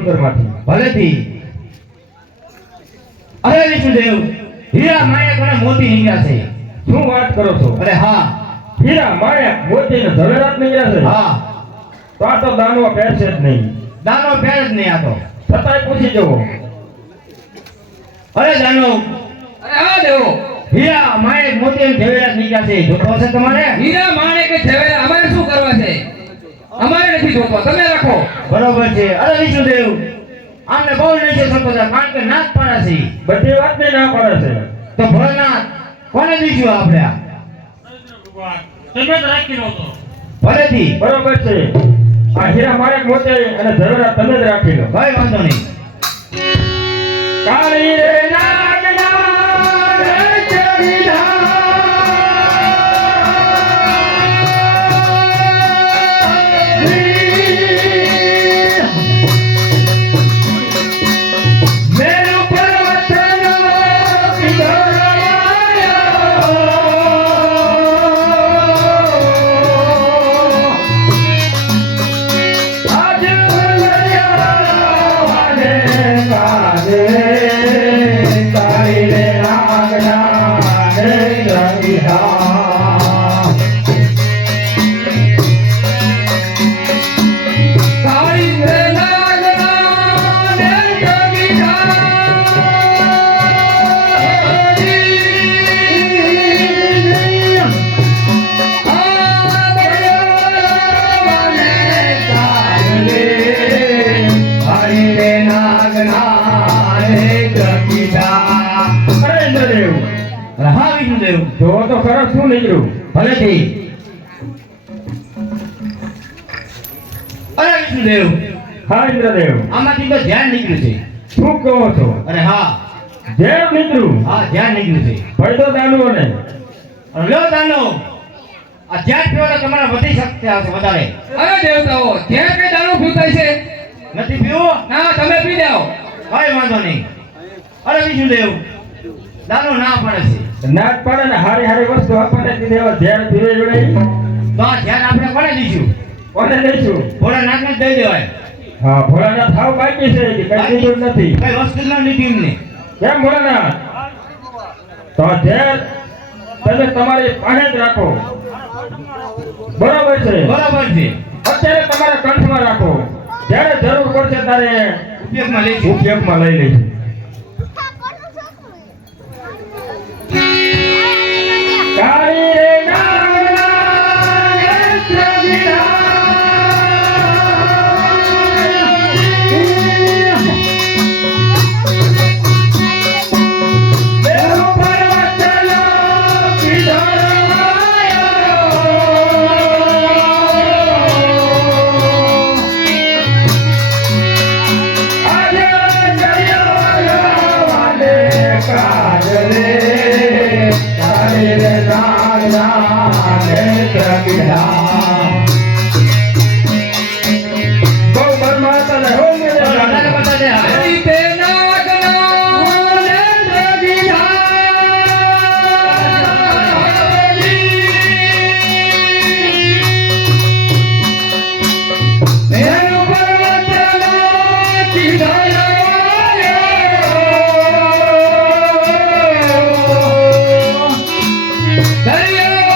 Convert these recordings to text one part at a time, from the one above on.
સમુદ્રમાંથી. ભલેથી. અરે વિષ્ણુદેવ, હીરા માણેક અને મોતી નીકળ્યા છે. શું વાત કરો છો? અરે હા. હીરા માણેક મોતી ને ઝવેરાત નીકળ્યા છે? હા. તો આ તો દાનવો પહેરશે જ નહીં. દાનો ફેર જ નહીં આ તો. છતાંય પૂછી જવો. અરે દાનો, અરે હા દેવો, હીરા માણેક મોતી અને ઝવેરાત નીકળ્યા છે. જોતો હશે તમારે? હીરા માણેક ઝવેરાત અમારે શું કરવા છે? અમારે નથી જોતો, તમે રાખો. બરોબર છે. અરે વિષ્ણુદેવ, આમને બહુ નહીં છે સંતોષા, કારણ કે નાથ પાડે છે. બધી વાત ને ના પડે છે. તો ભોળાનાથ કોને દઈશું આપણે આ? તમે જ રાખી લો તો. ભલેથી. બરોબર છે. આ હીરા માણેક મોતી અને ઝવેરાત તમે જ રાખી લો. કઈ વાંધો નહીં. કાળી રે નાગના રે ચડીધા મેરુ પર્વતનો પિંગળાયો આજ ભલરિયા વાગે કાજે કાળી રે નાગના રે ચડીધા કાળી રે નાગના રે અરે ઇન્દ્રદેવ, અરે હા વિષ્ણુદેવ. જોવો તો ખરો શું નીકળ્યું. ભલેથી. અરે વિષ્ણુદેવ, હા ઇન્દ્રદેવ, આમાંથી તો ધ્યાન નીકળ્યું છે. શું કહો છો? અરે હા. જેમ નીકળ્યું હા, ધ્યાન નીકળ્યું છે. ફાયદો દાનવોને. અને લો દાનો, આ ધ્યાન પીવાના તમારા વધી શકતા હશે વધારે. અરે દેવતાઓ, ત્યાં કઈ દારૂ પીતાય છે? નથી પીવો? ના, તમે પી જાઓ. કઈ વાંધો નહીં. અરે વિષ્ણુદેવ, દાનો ના પાડે છે. નાક પાડે ને હારી હારી વસ્તુ આપણને દીધી એવા ધ્યાન પીવે જોડે. તો આ ધ્યાન આપણે કોને દઈશું? કોને લઈશું? ભોળાનાથને જ દઈ દેવાય. હા, ભોળાનાથ થાવ બાકી છે કે કઈ દીધું જ નથી. કઈ વસ્તુ ના લીધી એમને. કેમ ભોળાનાથ? તો ધ્યાન તમે તમારી પાસે જ રાખો. બરોબર છે. બરાબર છે. અત્યારે તમારા કંઠમાં રાખો. જ્યારે જરૂર પડશે ત્યારે ઉપયોગમાં લઈશું. ઉપયોગમાં લઈ લઈશું. કાળી રે નાગના નેત્ર વિધા મેરુ પર્વતનો પિંગળાયો આજે જડિયો વાલે કાજલે કાળી રે નાગના નેત્ર વિધા. બહુ બરમાતા ને હો મેરે દાદાને બતાડે હવે. હરી તે નાગના નેત્ર મેરુ પર્વતનો પિંગળાયો દરિયા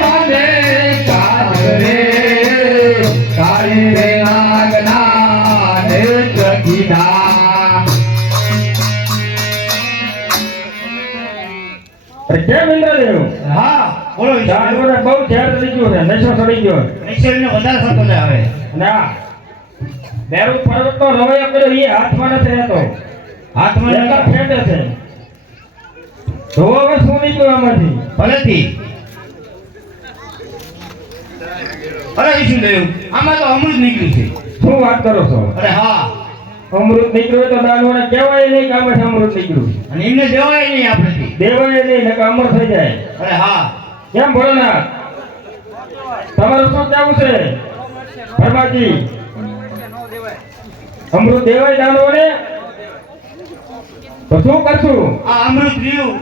વાલે કાજલે કાળી રે નાગના નેત્ર વિધા. અરે કેમ ઇન્દ્રદેવ? હા, બોલો વિષ્ણુદેવ. દાનવોને બહુ ઝેર થઈ ગયું છે, નશો ચડી ગયો. ઈશ્વરને વધારે થતો જાય હવે. ના, મેરુ પર્વતનો રવૈયો કર્યો એ હાથમાં નથી રહેતો. હાથમાં એકા નથી. ફેંટે છે. જોવો હવે શું નીકળ્યું આમાંથી. ભલેથી. અરે વિષ્ણુદેવ, આમાં તો અમૃત નીકળ્યું છે. શું વાત કરો છો? અરે હા. અમૃત નીકળ્યું તો દાનવોને કહેવાય નહીં કે આમાંથી અમૃત નીકળ્યું. અને એમને દેવાય નહીં આપણેથી. દેવાય નહીં નકર અમર થઈ જાય. અરે હા. કેમ ભોળાનાથ? તમારું શું કહેવું છે ભરમાજી? અમૃત દેવાય દાનવોને? તો શું કરશું? આ અમૃત રહ્યું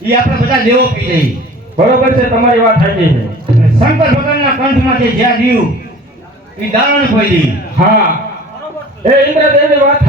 એ આપણે બધા દેવો પી જઈએ. બરોબર છે, તમારી વાત સાચી છે. અને શંકર ભગવાનના કંઠમાં જે જ્યાં રહ્યું એ દાનોને ખોઈ દઈએ. હા, એ ઇન્દ્રદેવની વાત